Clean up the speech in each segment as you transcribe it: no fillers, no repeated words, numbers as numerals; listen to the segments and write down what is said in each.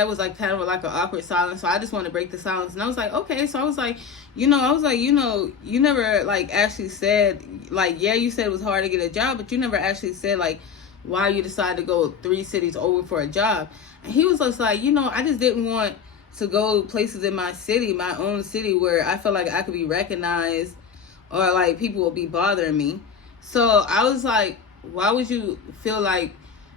That was like kind of like an awkward silence, so I just wanted to break the silence. And I was like, okay. So I was like, you never like actually said, like, yeah, you said it was hard to get a job, but you never actually said like why you decided to go 3 cities over for a job. And he was just like, I just didn't want to go places in my city, my own city, where I felt like I could be recognized or like people will be bothering me. So I was like, why would you feel like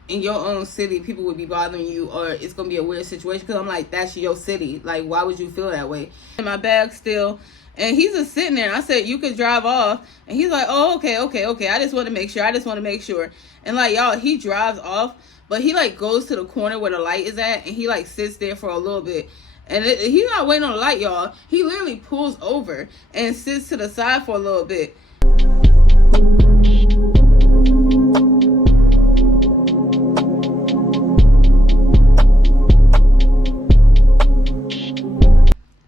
in your own city people would be bothering you, or it's gonna be a weird situation? Because I'm like, that's your city. Like, why would you feel that way? In my bag still, and he's just sitting there. I said, you could drive off, and he's like, oh, okay. I just want to make sure. And like, y'all, he drives off, but he like goes to the corner where the light is at, and he like sits there for a little bit. And he's not waiting on the light, y'all. He literally pulls over and sits to the side for a little bit.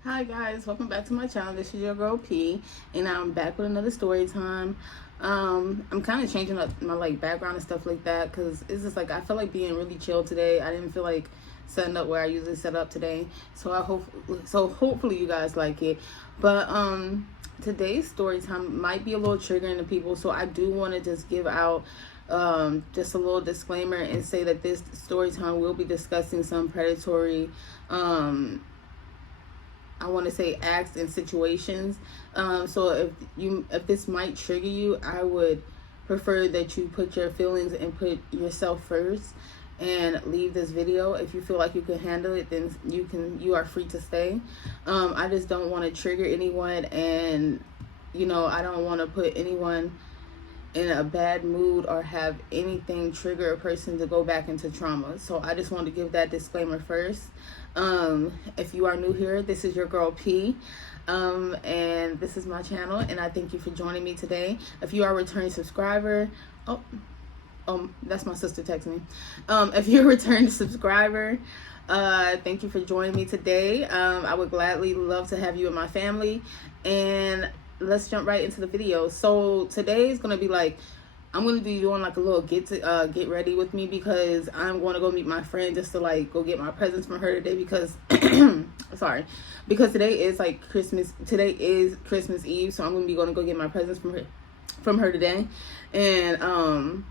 Hi guys, welcome back to my channel. This is your girl P, and I'm back with another story time. I'm kind of changing up my like background and stuff like that, because it's just like I feel like being really chill today. I didn't feel like setting up where I usually set up today, so hopefully you guys like it. But today's story time might be a little triggering to people, so I do want to just give out just a little disclaimer and say that this story time will be discussing some predatory I want to say acts and situations. So if this might trigger you, I would prefer that you put your feelings and put yourself first and leave this video. If you feel like you can handle it, then you are free to stay. I just don't want to trigger anyone, and I don't want to put anyone in a bad mood or have anything trigger a person to go back into trauma. So I just want to give that disclaimer first. If you are new here, this is your girl P, and this is my channel, and I thank you for joining me today. If you are a returning subscriber, that's my sister texting me. If you're a returning subscriber, thank you for joining me today. I would gladly love to have you in my family, and let's jump right into the video. So today is gonna be like, I'm gonna be doing like a little get ready with me, because I'm going to go meet my friend just to like go get my presents from her today, because because today is like Christmas. Today is Christmas Eve, so I'm gonna be going to go get my presents from her today, and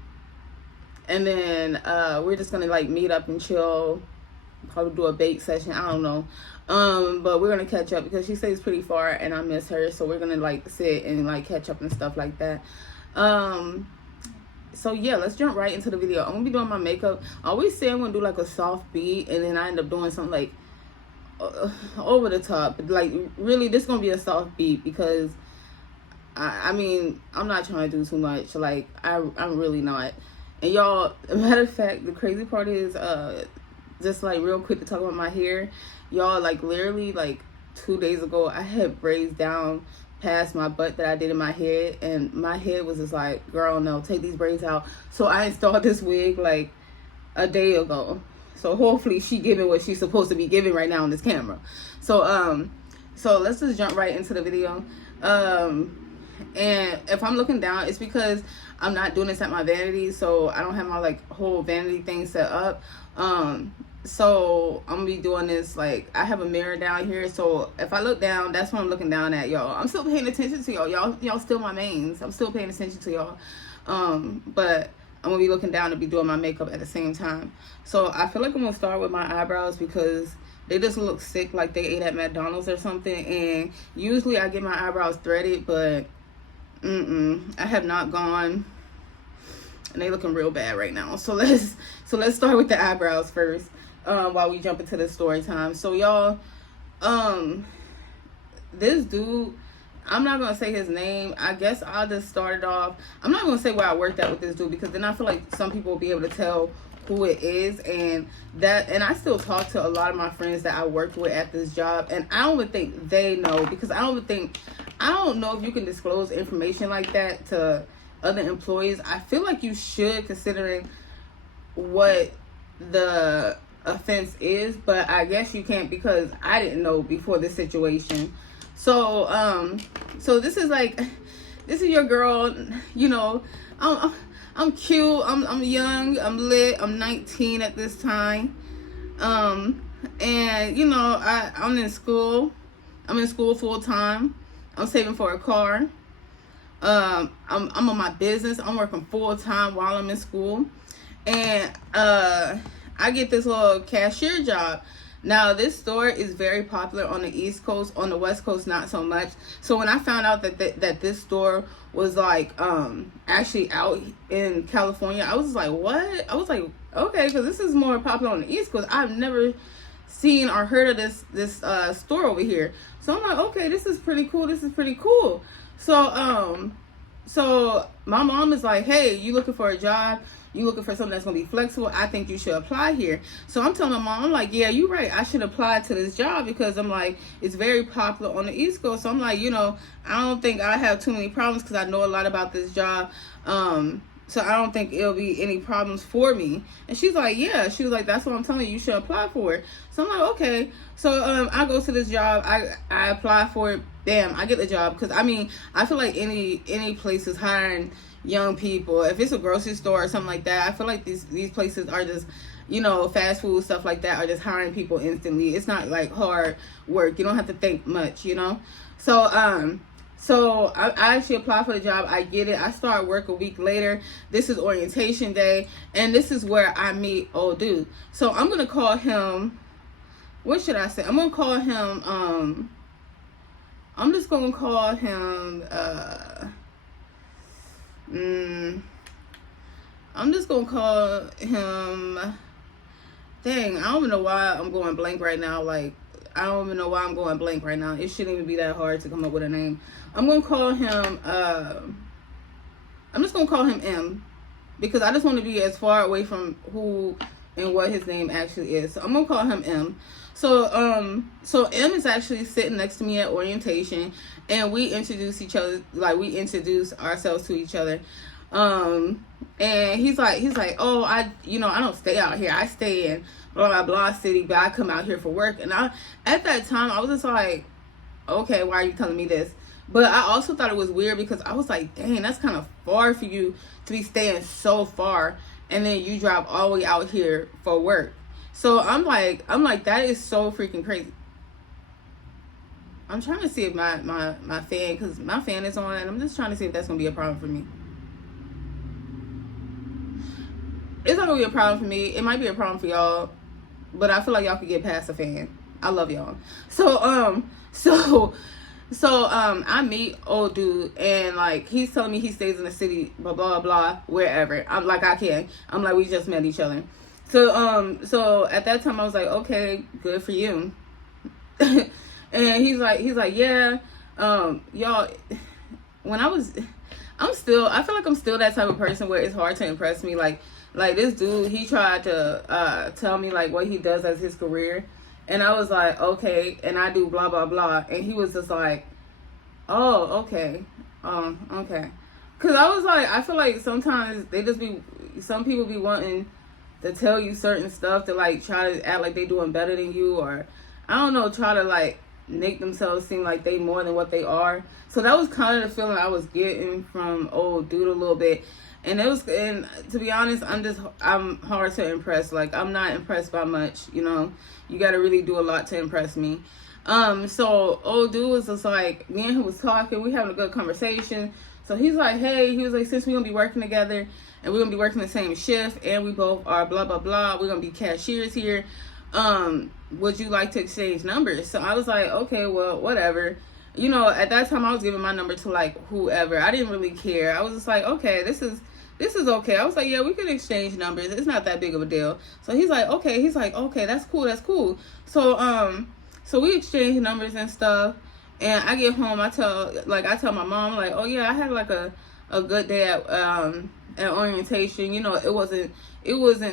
then we're just gonna like meet up and chill, probably do a bake session, I don't know. But we're gonna catch up because she stays pretty far and I miss her, so we're gonna like sit and like catch up and stuff like that. So yeah, let's jump right into the video. I'm gonna be doing my makeup. I always say I'm gonna do like a soft beat, and then I end up doing something like over the top. But like really, this is gonna be a soft beat, because I mean, I'm not trying to do too much. Like I'm really not. And y'all, a matter of fact, the crazy part is just like real quick to talk about my hair. Y'all, like literally like 2 days ago, I had braids down past my butt that I did in my head, and my head was just like, girl, no, take these braids out. So I installed this wig like a day ago, so hopefully she giving what she's supposed to be giving right now on this camera. So so let's just jump right into the video. And if I'm looking down, it's because I'm not doing this at my vanity, so I don't have my like whole vanity thing set up. So I'm gonna be doing this, like I have a mirror down here, so if I look down, that's what I'm looking down at, y'all. I'm still paying attention to y'all still my mains. I'm still paying attention to y'all. But I'm gonna be looking down to be doing my makeup at the same time. So I feel like I'm gonna start with my eyebrows, because they just look sick, like they ate at McDonald's or something. And usually I get my eyebrows threaded, but I have not gone, and they looking real bad right now. So let's start with the eyebrows first, while we jump into the story time. So y'all, this dude, I'm not gonna say his name. I guess I'll just start it off. I'm not gonna say where I worked at with this dude, because then I feel like some people will be able to tell who it is. And I still talk to a lot of my friends that I worked with at this job, and I don't even think they know, because I don't know if you can disclose information like that to other employees. I feel like you should, considering what the offense is, but I guess you can't, because I didn't know before this situation. So so this is your girl, I'm cute, I'm young, I'm lit, I'm 19 at this time. And you know, I'm in school. I'm in school full time. I'm saving for a car. I'm on my business. I'm working full time while I'm in school, and I get this little cashier job. Now, this store is very popular on the East Coast. On the West Coast, not so much. So when I found out that this store was like actually out in California, I was like, what? I was like, okay, because this is more popular on the East Coast. I've never seen or heard of this store over here. So I'm like, okay, this is pretty cool. This is pretty cool. So my mom is like, hey, you looking for a job? You looking for something that's going to be flexible? I think you should apply here. So I'm telling my mom, I'm like, yeah, you're right. I should apply to this job because I'm like, it's very popular on the East Coast. So I'm like, you know, I don't think I have too many problems because I know a lot about this job. So I don't think it'll be any problems for me. And she's like, yeah. She was like, that's what I'm telling you. You should apply for it. So I'm like, okay. So I go to this job. I apply for it. Bam, I get the job. Because, I mean, I feel like any place is hiring young people. If it's a grocery store or something like that, I feel like these places are just, you know, fast food, stuff like that, are just hiring people instantly. It's not like hard work. You don't have to think much, you know. So I actually applied for the job. I get it. I start work a week later. This is orientation day, and this is where I meet old dude. So I'm gonna call him, what should I say? I'm gonna call him I'm just gonna call him I'm just gonna call him, dang, I don't even know why I'm going blank right now. Like, I don't even know why I'm going blank right now. It shouldn't even be that hard to come up with a name. I'm gonna call him I'm just gonna call him M, because I just want to be as far away from who and what his name actually is. So I'm gonna call him M. So M is actually sitting next to me at orientation, and we introduce each other, like we introduce ourselves to each other. And he's like, oh, I don't stay out here. I stay in blah blah blah city, but I come out here for work. And at that time I was just like, okay, why are you telling me this? But I also thought it was weird because I was like, dang, that's kind of far for you to be staying so far, and then you drive all the way out here for work. So I'm like, that is so freaking crazy. I'm trying to see if my fan, because my fan is on, and I'm just trying to see if that's gonna be a problem for me. It's not gonna be a problem for me. It might be a problem for y'all, but I feel like y'all could get past the fan. I love y'all. So I meet old dude, and like he's telling me he stays in the city, blah blah blah, wherever. I'm like, I'm like, we just met each other. So at that time I was like, okay, good for you. And he's like, yeah, y'all, when I feel like I'm still that type of person where it's hard to impress me. Like this dude, he tried to tell me like what he does as his career, and I was like, okay, and I do blah blah blah, and he was just like, oh, okay, okay, because I was like, I feel like sometimes some people be wanting to tell you certain stuff to like try to act like they doing better than you, or I don't know, try to like make themselves seem like they more than what they are. So that was kind of the feeling I was getting from old dude a little bit. And to be honest, I'm hard to impress. Like, I'm not impressed by much, you know. You got to really do a lot to impress me. So old dude was just like, me and him was talking, we having a good conversation. So he's like, hey, he was like, since we're gonna be working together and we're gonna be working the same shift and we both are blah blah blah, we're gonna be cashiers here, would you like to exchange numbers? So I was like, okay, well, whatever. You know, at that time I was giving my number to like whoever. I didn't really care. I was just like, okay, this is okay. I was like, yeah, we can exchange numbers. It's not that big of a deal. So he's like, okay, that's cool. So we exchange numbers and stuff. And I get home, I tell my mom, like, oh yeah, I had like a good day at orientation. You know, it wasn't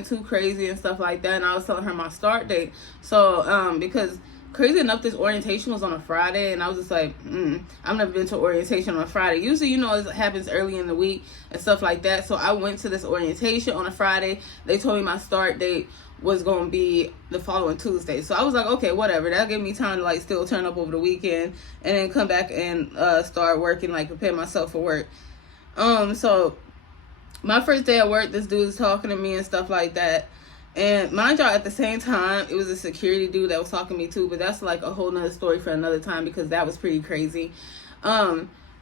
too crazy and stuff like that. And I was telling her my start date. So because crazy enough, this orientation was on a Friday, and I was just like, I've never been to orientation on a Friday. Usually, you know, it happens early in the week and stuff like that. So I went to this orientation on a Friday. They told me my start date was going to be the following Tuesday. So I was like, okay, whatever. That'll give me time to like still turn up over the weekend and then come back and start working, like prepare myself for work. So my first day at work, this dude is talking to me and stuff like that. And mind y'all, at the same time, it was a security dude that was talking to me too, but that's like a whole nother story for another time because that was pretty crazy.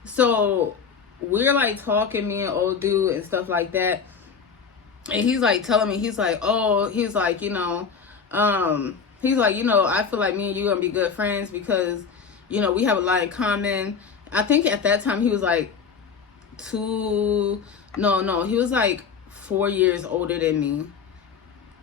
So we're like talking, me and old dude and stuff like that. And he's like telling me, he's like, he's like, I feel like me and you gonna be good friends because, we have a lot in common. I think at that time he was like he was like 4 years older than me.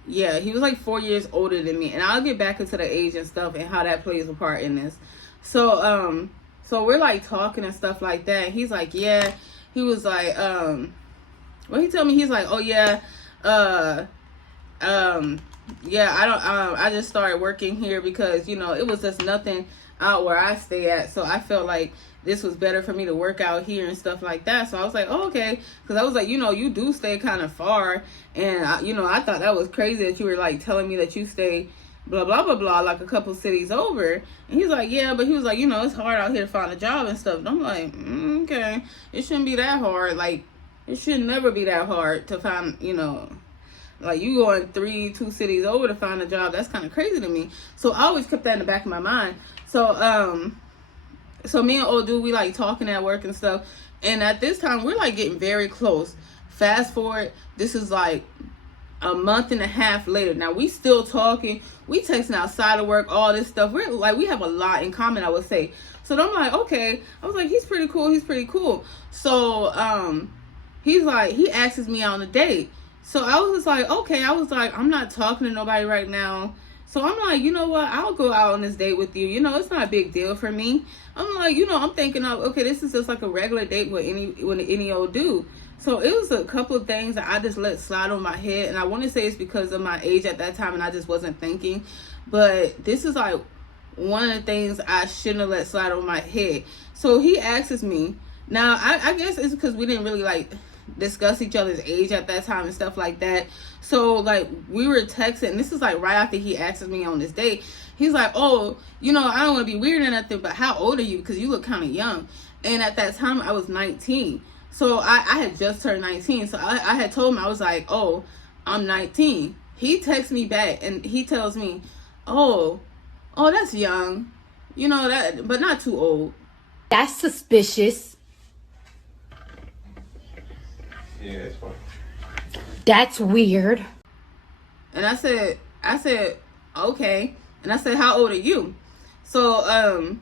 Yeah, he was like 4 years older than me. And I'll get back into the age and stuff and how that plays a part in this. So, so we're like talking and stuff like that. And he's like, yeah, he was like, well, he told me, he's like, oh yeah, I just started working here because, it was just nothing out where I stay at. So I felt like this was better for me to work out here and stuff like that. So I was like, oh, okay. Because I was like, you do stay kind of far. And, I thought that was crazy that you were like telling me that you stay blah, blah, blah, blah, like a couple cities over. And he's like, yeah, but he was like, it's hard out here to find a job and stuff. And I'm like, okay, it shouldn't be that hard. Like, it should never be that hard to find, like you going 2 cities over to find a job. That's kind of crazy to me. So I always kept that in the back of my mind. So, so me and old dude, we like talking at work and stuff. And at this time, we're like getting very close. Fast forward, this is like a month and a half later. Now we still talking. We texting outside of work, all this stuff. We're like, we have a lot in common, I would say. So I'm like, okay. I was like, he's pretty cool. He's pretty cool. So, he's like, he asks me on a date. So I was just like, okay. I was like, I'm not talking to nobody right now. So I'm like, you know what? I'll go out on this date with you. It's not a big deal for me. I'm like, I'm thinking of, okay, this is just like a regular date with any old dude. So it was a couple of things that I just let slide on my head. And I want to say it's because of my age at that time and I just wasn't thinking. But this is like one of the things I shouldn't have let slide on my head. So he asks me. Now, I guess it's because we didn't really like discuss each other's age at that time and stuff like that. So like we were texting, and this is like right after he asked me on this date. He's like, oh, I don't want to be weird or nothing, but how old are you? Because you look kind of young. And at that time I was 19. So I had just turned 19. So I had told him, I was like, oh, I'm 19. He texts me back and he tells me, oh, that's young, that, but not too old. That's suspicious. Yeah, that's fine. That's weird. And I said, okay. And I said, how old are you? So,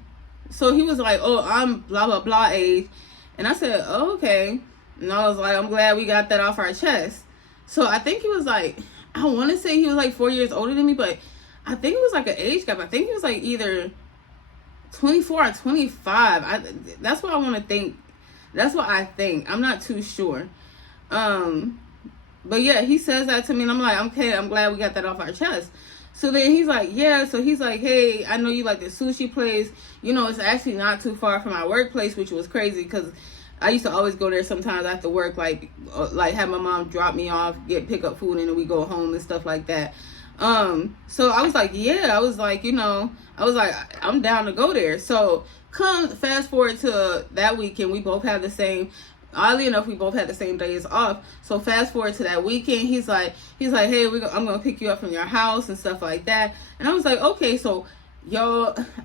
so he was like, oh, I'm blah, blah, blah age. And I said, oh, okay. And I was like, I'm glad we got that off our chest. So I think he was like, I want to say he was like 4 years older than me, but I think it was like an age gap. I think he was like either 24 or 25. That's what I want to think. That's what I think. I'm not too sure. But yeah, he says that to me and I'm like, okay, I'm glad we got that off our chest. So then he's like, yeah. So he's like, hey, I know you like the sushi place. It's actually not too far from my workplace, which was crazy because I used to always go there sometimes after work, like have my mom drop me off, pick up food, and then we go home and stuff like that. So I was like, yeah, I was like, I'm down to go there. So come fast forward to that weekend, we both have the same, oddly enough, we both had the same days off. So fast forward to that weekend, he's like, hey, I'm gonna pick you up from your house and stuff like that. And I was like, okay. So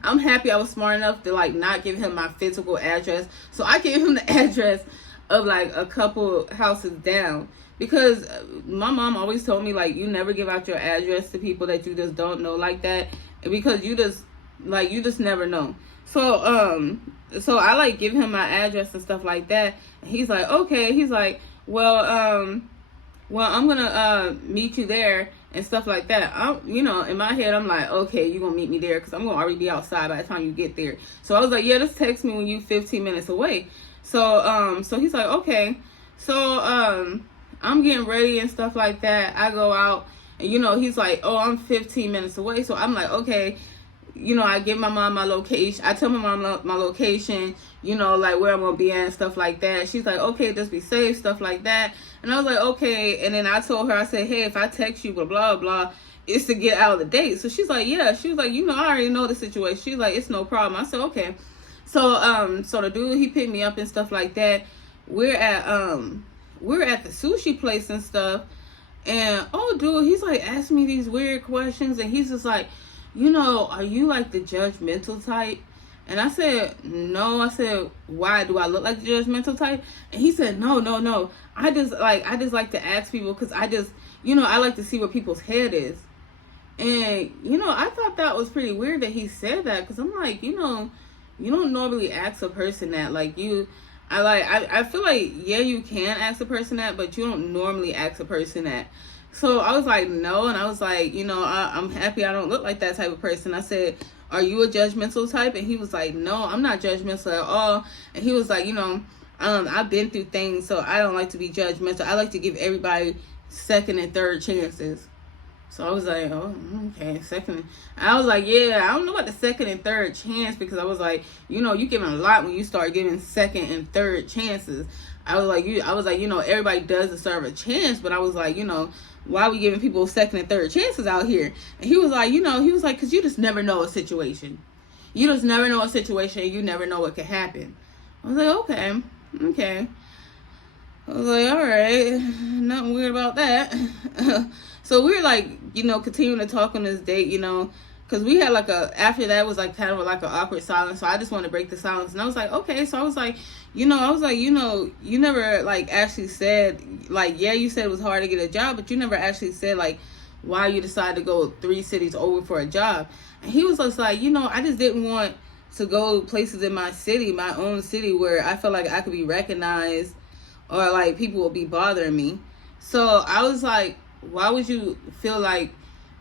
I'm happy I was smart enough to like not give him my physical address. So I gave him the address of like a couple houses down, because my mom always told me, like, you never give out your address to people that you just don't know like that, because you just never know. So so I like give him my address and stuff like that. And he's like, okay. He's like, well, I'm gonna meet you there and stuff like that. In my head, I'm like, okay, you gonna meet me there because I'm gonna already be outside by the time you get there. So I was like, yeah, just text me when you 15 minutes away. So so he's like, okay. So I'm getting ready and stuff like that. I go out and he's like, oh, I'm 15 minutes away. So I'm like, okay. I give my mom my location. I tell my mom my location, like where I'm going to be at and stuff like that. She's like, okay, just be safe, stuff like that. And I was like, okay. And then I told her, I said, hey, if I text you, blah, blah, blah, it's to get out of the date. So she's like, yeah. She was like, I already know the situation. She's like, it's no problem. I said, okay. So, so the dude, he picked me up and stuff like that. We're at the sushi place and stuff. And oh, dude, he's like asking me these weird questions, and he's just like, are you like the judgmental type? And I said, no. I said, why? Do I look like the judgmental type? And he said, no. I just like to ask people because I just, I like to see where people's head is. And, I thought that was pretty weird that he said that, because I'm like, you don't normally ask a person that. Like, I feel like, yeah, you can ask a person that, but you don't normally ask a person that. So I was like, no. And I was like, I'm happy I don't look like that type of person. I said, are you a judgmental type? And he was like, no, I'm not judgmental at all. And he was like, I've been through things, so I don't like to be judgmental. I like to give everybody second and third chances. So I was like, oh, okay, second. I was like, yeah, I don't know about the second and third chance, because I was like, you giving a lot when you start giving second and third chances. I was like, everybody does deserve a chance, but I was like, why are we giving people second and third chances out here? And he was like, because you just never know a situation. You just never know a situation, and you never know what could happen. I was like, okay. I was like, all right, nothing weird about that. So we were like, continuing to talk on this date, because we had like after that was like kind of like an awkward silence. So I just wanted to break the silence. And I was like, okay. So I was like, you never like actually said, like, yeah, you said it was hard to get a job, but you never actually said like why you decided to go 3 cities over for a job. And he was just like, I just didn't want to go places in my city, my own city, where I felt like I could be recognized, or like people will be bothering me. So I was like, why would you feel like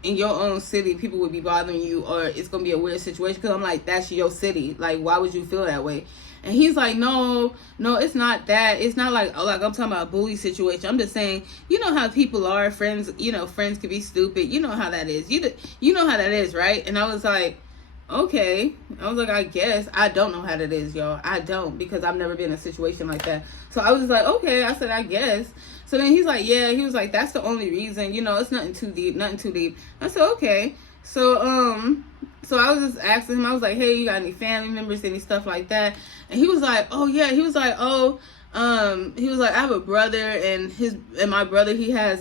in your own city people would be bothering you, or it's gonna be a weird situation? Because I'm like, that's your city. Like, why would you feel that way? And he's like, no, it's not that. It's not like, I'm talking about a bully situation. I'm just saying, how people are. Friends, friends can be stupid. You know how that is. You know how that is, right? And I was like, okay. I was like, I guess. I don't know how that is, y'all. I don't, because I've never been in a situation like that. So I was just like, okay. I said, I guess. So then he's like, yeah. He was like, that's the only reason. It's nothing too deep. I said, okay. So I was just asking him. I was like, hey, you got any family members, any stuff like that? And he was like, oh yeah. He was like, I have a brother, and my brother, he has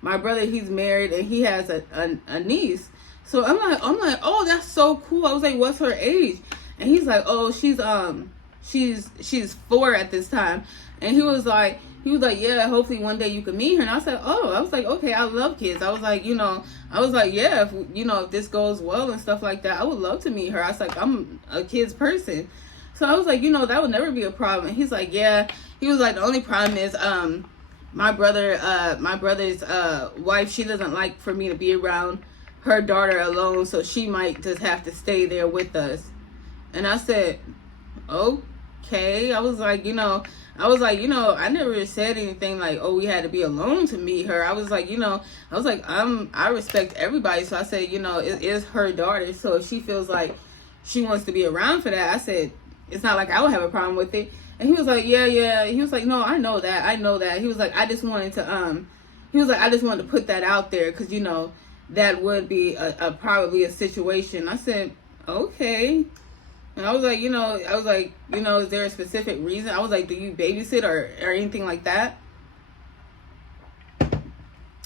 my brother, he's married, and he has a niece. So I'm like, oh, that's so cool. I was like, what's her age? And he's like, oh, she's 4 at this time. And he was like, yeah, hopefully one day you can meet her. And I said, I was like, okay, I love kids. I was like, yeah, if this goes well and stuff like that, I would love to meet her. I was like, I'm a kids person. So I was like, that would never be a problem. And he's like, yeah. He was like, the only problem is, my brother's wife, she doesn't like for me to be around her daughter alone, so she might just have to stay there with us. And I said, okay. I was like, I never said anything like, oh, we had to be alone to meet her. I was like, I respect everybody. So I said, it is her daughter. So if she feels like she wants to be around for that, I said, it's not like I would have a problem with it. And he was like, yeah. He was like, no, I know that. He was like, I just wanted to put that out there, because, that would be probably a situation. I said, okay. And I was like, is there a specific reason? I was like, do you babysit or anything like that? And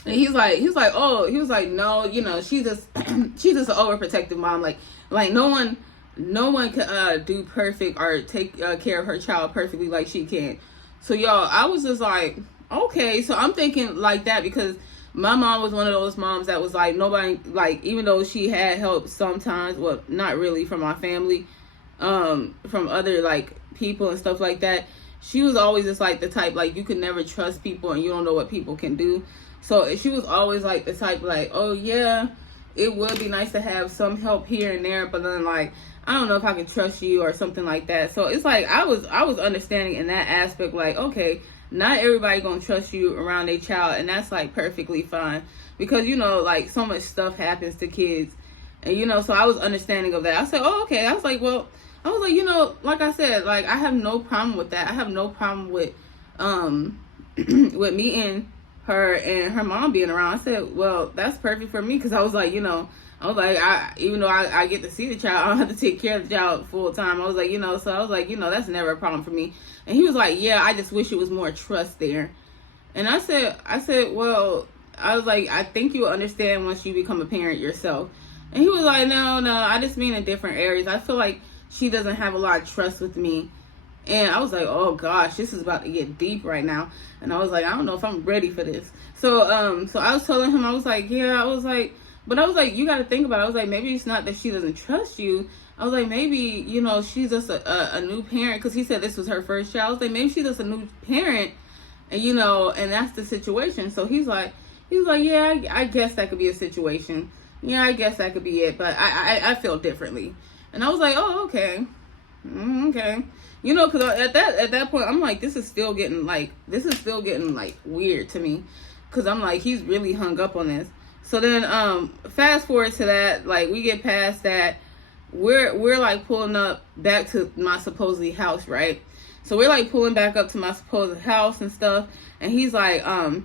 he was like, no, she's just an overprotective mom. Like no one can do perfect or take care of her child perfectly like she can. So y'all, I was just like, okay. So I'm thinking like that, because my mom was one of those moms that was like, nobody, like, even though she had help sometimes, well, not really from my family, from other like people and stuff like that, she was always just like the type, like, you can never trust people and you don't know what people can do. So she was always like the type, like, oh yeah, it would be nice to have some help here and there, but then like, I don't know if I can trust you or something like that. So it's like, I was understanding in that aspect, like, okay, not everybody gonna trust you around their child, and that's like perfectly fine, because like, so much stuff happens to kids, and so I was understanding of that. I said, oh, okay. I was like, like I said, like, I have no problem with that. I have no problem with with meeting her and her mom being around. I said, well, that's perfect for me, because I was like, even though I get to see the child, I don't have to take care of the child full time. I was like, so I was like, that's never a problem for me. And he was like, yeah, I just wish it was more trust there. And I said, well, I was like, I think you'll understand once you become a parent yourself. And he was like, no, I just mean in different areas. I feel like she doesn't have a lot of trust with me. And I was like, oh gosh, this is about to get deep right now. And I was like, I don't know if I'm ready for this. So I was telling him, I was like, yeah, I was like, you got to think about it. I was like, maybe it's not that she doesn't trust you. I was like, maybe, you know, she's just a new parent. Because he said this was her first child. I was like, maybe she's just a new parent. And, you know, and that's the situation. So he was like, yeah, I guess that could be a situation. Yeah, I guess that could be it. But I feel differently. And I was like, oh, okay. Okay. You know, because at that point, I'm like, this is still getting like weird to me. Because I'm like, he's really hung up on this. So then fast forward to that, like we get past that. We're like pulling up back to my supposedly house, right? So we're like pulling back up to my supposed house and stuff. And he's like, oh,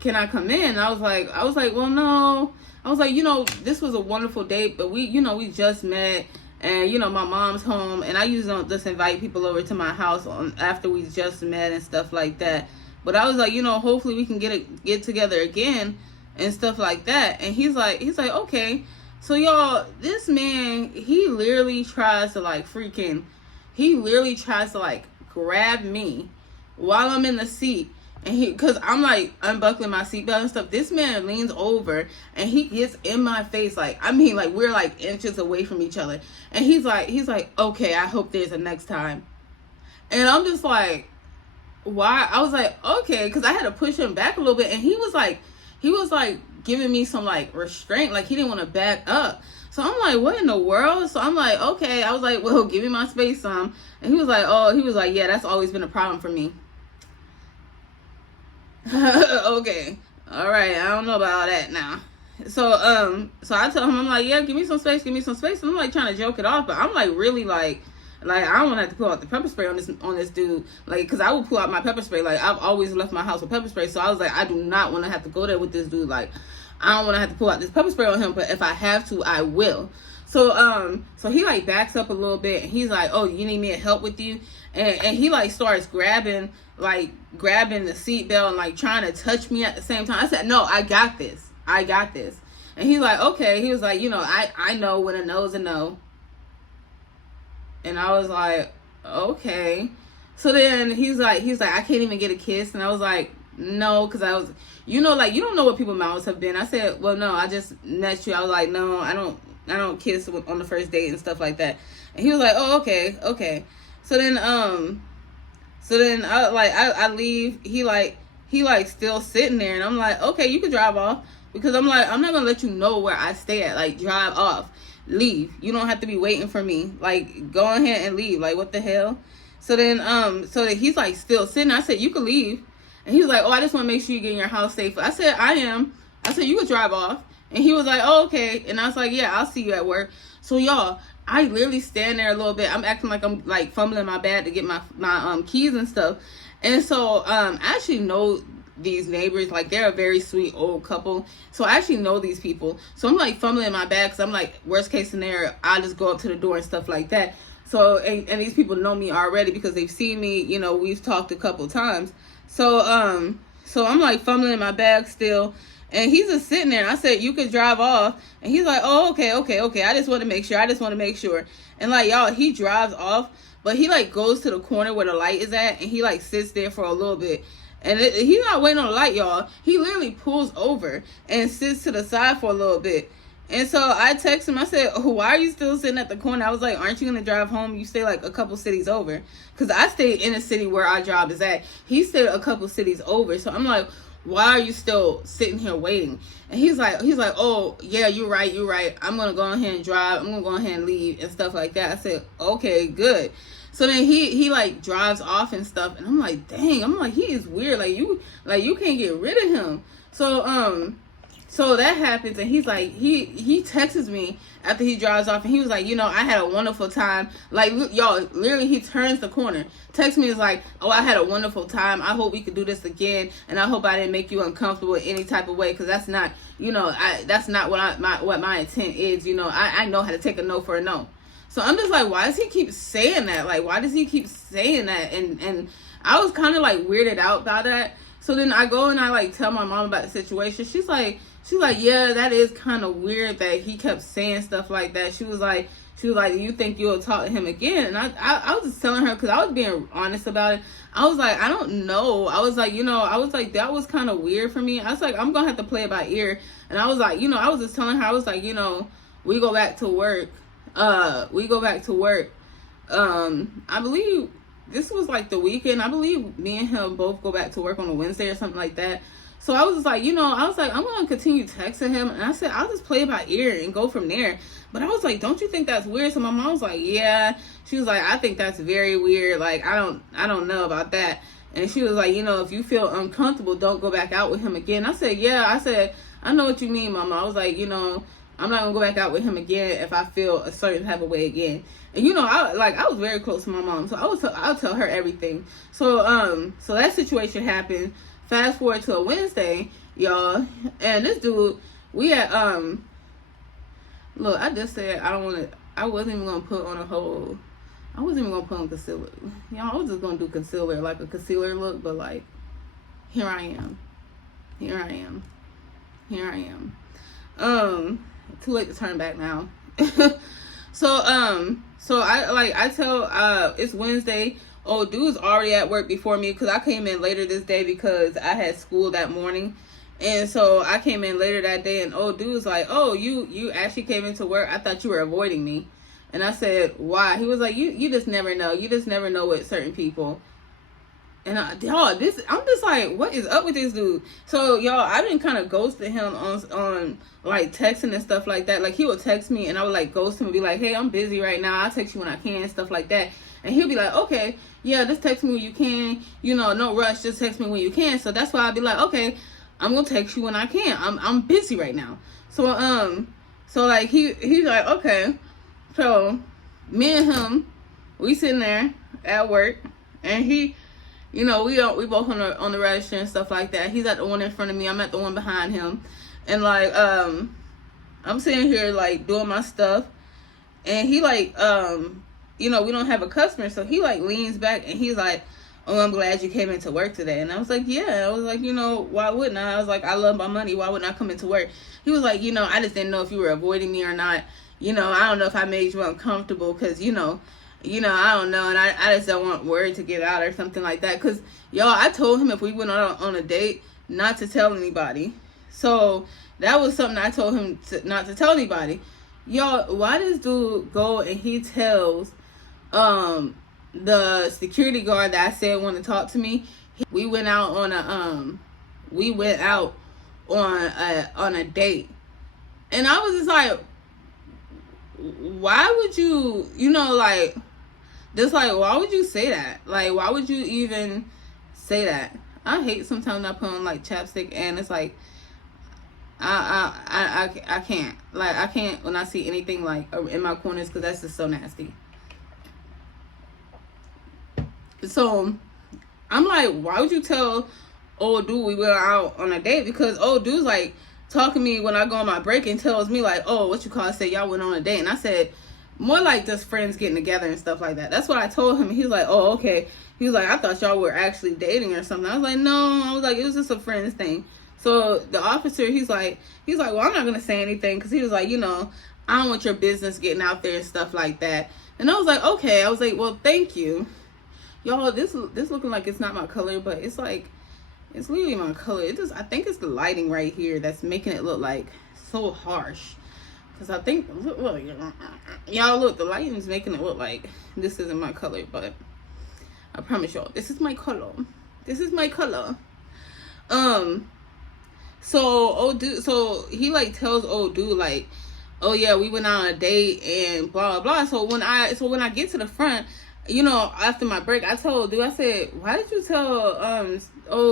can I come in? And I was like, well, no. I was like, you know, this was a wonderful date, but we just met. And, you know, my mom's home. And I usually don't just invite people over to my house after we just met and stuff like that. But I was like, you know, hopefully we can get together again and stuff like that. And he's like, okay. So, y'all, this man, he literally tries to, like, grab me while I'm in the seat. And because I'm like unbuckling my seatbelt and stuff, this man leans over and he gets in my face. Like, I mean, like we're like inches away from each other. And he's like, okay, I hope there's a next time. And I'm just like, why? I was like, okay, because I had to push him back a little bit. And he was like giving me some like restraint. Like he didn't want to back up. So I'm like, what in the world? So I'm like, okay. I was like, well, give me my space some. And he was like, yeah, that's always been a problem for me. Okay, all right, I don't know about all that now. So I tell him, I'm like, yeah, give me some space. And I'm like trying to joke it off, but I'm like really like I don't want to have to pull out the pepper spray on this dude, like, because I would pull out my pepper spray. Like, I've always left my house with pepper spray, so I was like, I do not want to have to go there with this dude. Like, I don't want to have to pull out this pepper spray on him, but if I have to, I will. So he like backs up a little bit, and he's like, oh, you need me to help with you? And he like starts grabbing the seatbelt and like trying to touch me at the same time. I said, no, I got this. And he's like, okay. He was like, you know, I know when a no's a no. And I was like, okay. So then he's like, I can't even get a kiss. And I was like, no, because I was, you know, like, you don't know what people's mouths have been. I said, well, no, I just met you. I was like, no, I don't kiss on the first date and stuff like that. And he was like, oh, okay. So then I leave. He like still sitting there, and I'm like, okay, you can drive off, because I'm like, I'm not gonna let you know where I stay at. Like, drive off, leave. You don't have to be waiting for me. Like, go ahead and leave. Like, what the hell? So then he's like still sitting. I said, you can leave. And he was like, oh, I just want to make sure you get in your house safe. I said, I am. I said, you can drive off. And he was like, oh, okay. And I was like, yeah, I'll see you at work. So y'all, I literally stand there a little bit. I'm acting like I'm like fumbling my bag to get my keys and stuff. And so I actually know these neighbors. Like, they're a very sweet old couple. So I actually know these people. So I'm like fumbling my bag, because I'm like, worst case scenario, I'll just go up to the door and stuff like that. So and these people know me already because they've seen me. You know, we've talked a couple times. So I'm like fumbling in my bag still. And he's just sitting there. And I said, you could drive off. And he's like, oh, okay. I just want to make sure. And like, y'all, he drives off. But he like goes to the corner where the light is at. And he like sits there for a little bit. And he's not waiting on the light, y'all. He literally pulls over and sits to the side for a little bit. And so I text him. I said, oh, why are you still sitting at the corner? I was like, aren't you going to drive home? You stay like a couple cities over. Because I stayed in a city where our job is at. He stayed a couple cities over. So I'm like, why are you still sitting here waiting? And he's like, oh, yeah, you're right. I'm going to go ahead and drive. I'm going to go ahead and leave and stuff like that. I said, okay, good. So then he like drives off and stuff. And I'm like, dang, he is weird. You can't get rid of him. So that happens, and he's like, he texts me after he drives off, and he was like, you know, I had a wonderful time. Like, y'all, literally, he turns the corner, texts me, is like, oh, I had a wonderful time. I hope we could do this again, and I hope I didn't make you uncomfortable in any type of way, because that's not, you know, that's not what my intent is. You know, I know how to take a no for a no. So I'm just like, why does he keep saying that? Like, why does he keep saying that? And I was kind of like weirded out by that. So then I go and I like tell my mom about the situation. She's like, yeah, that is kind of weird that he kept saying stuff like that. She was like, you think you'll talk to him again? And I was just telling her, because I was being honest about it. I was like, I don't know. I was like, that was kind of weird for me. I was like, I'm going to have to play it by ear. And I was like, I was just telling her, I was like, we go back to work. I believe this was like the weekend. I believe me and him both go back to work on a Wednesday or something like that. So I was just like, I'm going to continue texting him. And I said, I'll just play it by ear and go from there. But I was like, don't you think that's weird? So my mom was like, yeah. She was like, I think that's very weird. Like, I don't know about that. And she was like, if you feel uncomfortable, don't go back out with him again. I said, yeah. I said, I know what you mean, Mama. I was like, I'm not going to go back out with him again if I feel a certain type of way again. And, I was very close to my mom. So I'll tell her everything. So, so that situation happened. Fast forward to a Wednesday, y'all. And this dude, we had, look, I just said I wasn't even going to put on concealer. Y'all, I was just going to do concealer, like a concealer look. But, like, here I am. Too late to turn back now. So I tell, it's Wednesday. Oh, dude's already at work before me, because I came in later this day because I had school that morning. And so I came in later that day, and old dude's like, oh, you actually came into work? I thought you were avoiding me. And I said, why? He was like, you just never know. You just never know with certain people. And I'm just like, what is up with this dude? So, y'all, I've been kind of ghosting him on like texting and stuff like that. Like, he would text me and I would like ghost him and be like, hey, I'm busy right now. I'll text you when I can, stuff like that. And he'll be like, okay, yeah, just text me when you can. No rush. Just text me when you can. So that's why I'll be like, okay, I'm gonna text you when I can. I'm busy right now. So like he's like, okay. So me and him, we sitting there at work, and he, we both on the register and stuff like that. He's at the one in front of me. I'm at the one behind him, and like I'm sitting here like doing my stuff, and he like we don't have a customer, so he like leans back and he's like, oh, I'm glad you came into work today. And I was like, yeah. I was like, why wouldn't I? I was like, I love my money. Why wouldn't I come into work? He was like, I just didn't know if you were avoiding me or not. I don't know if I made you uncomfortable because, I don't know. And I just don't want word to get out or something like that. Because, y'all, I told him if we went on a date, not to tell anybody. So that was something I told him not to tell anybody. Y'all, why does dude go and he tells the security guard that I said wanted to talk to me? We went out on a date, and I was just like, why would you, why would you say that? Like, why would you even say that? I hate sometimes I put on like chapstick, and it's like I can't, like, I can't when I see anything like in my corners, because that's just so nasty. So I'm like, why would you tell old dude we went out on a date? Because old dude's like talking to me when I go on my break and tells me like, oh, say y'all went on a date. And I said, more like just friends getting together and stuff like that. That's what I told him. He's like, oh, okay. He was like, I thought y'all were actually dating or something. I was like, no. I was like, it was just a friends thing. So the officer, he's like, well, I'm not gonna say anything, because he was like, I don't want your business getting out there and stuff like that. And I was like, okay. I was like, well, thank you. Y'all, this looking like it's not my color, but it's like, it's literally my color. I think it's the lighting right here that's making it look like so harsh. Because I think, look, y'all, look, the lighting is making it look like this isn't my color, but I promise y'all, this is my color. So he like tells old dude like, oh yeah, we went on a date and blah blah blah. So when I get to the front, after my break, I told dude, I said, why did you tell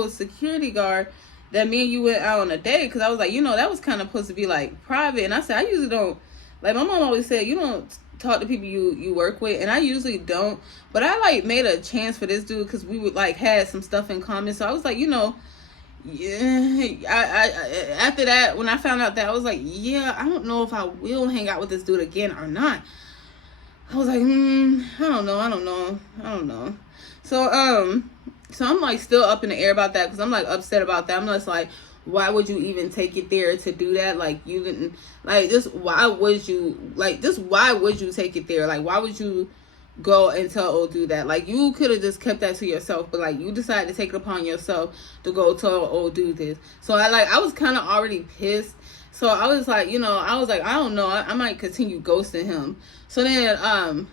security guard that me and you went out on a date? Because I was like, that was kind of supposed to be like private. And I said, I usually don't, like, my mom always said, you don't talk to people you work with, and I usually don't. But I like made a chance for this dude because we would like had some stuff in common. So I was like, yeah. I after that, when I found out that, I was like, yeah, I don't know if I will hang out with this dude again or not. I was like, I don't know. So So I'm like still up in the air about that because I'm like upset about that. I'm just like, why would you even take it there to do that? Like you didn't like just why would you take it there? Like why would you go and tell old dude that? Like you could have just kept that to yourself, but like you decided to take it upon yourself to go tell old dude this. So I was kind of already pissed. So I was like, I don't know, I might continue ghosting him. So then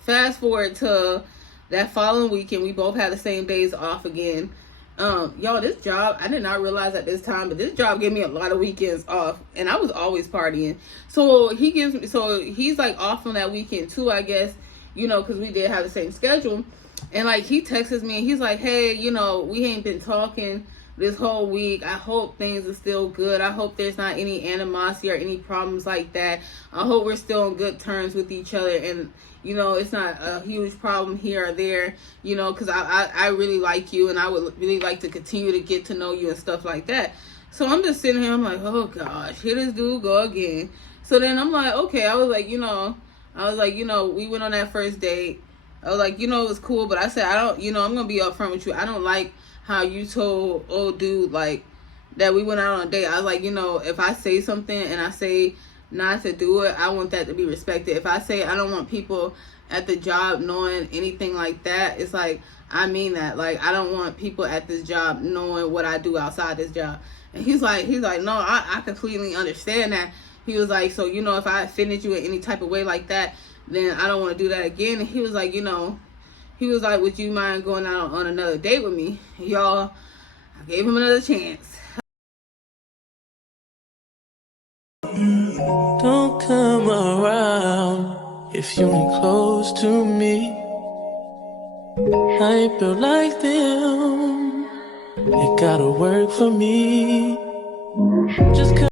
fast forward to that following weekend, we both had the same days off again. Y'all, this job, I did not realize at this time, but this job gave me a lot of weekends off, and I was always partying. So he's like off on that weekend too, I guess, because we did have the same schedule. And like he texts me and he's like, hey, we ain't been talking this whole week. I hope things are still good. I hope there's not any animosity or any problems like that. I hope we're still on good terms with each other, and it's not a huge problem here or there, because I really like you and I would really like to continue to get to know you and stuff like that. So I'm just sitting here, I'm like, oh gosh, here this dude go again. So then I'm like, okay, I was like, we went on that first date. I was like, it was cool, but I said, I'm going to be upfront with you. I don't like how you told old dude, like, that we went out on a date. I was like, if I say something and I say not to do it, I want that to be respected. If I say I don't want people at the job knowing anything like that, it's like, I mean that. Like, I don't want people at this job knowing what I do outside this job. And he's like, no, I completely understand that. He was like, so, if I offended you in any type of way like that, then I don't want to do that again. And he was like, would you mind going out on another date with me? Y'all, I gave him another chance. Don't come around if you ain't close to me. I ain't built like them. It gotta work for me. Just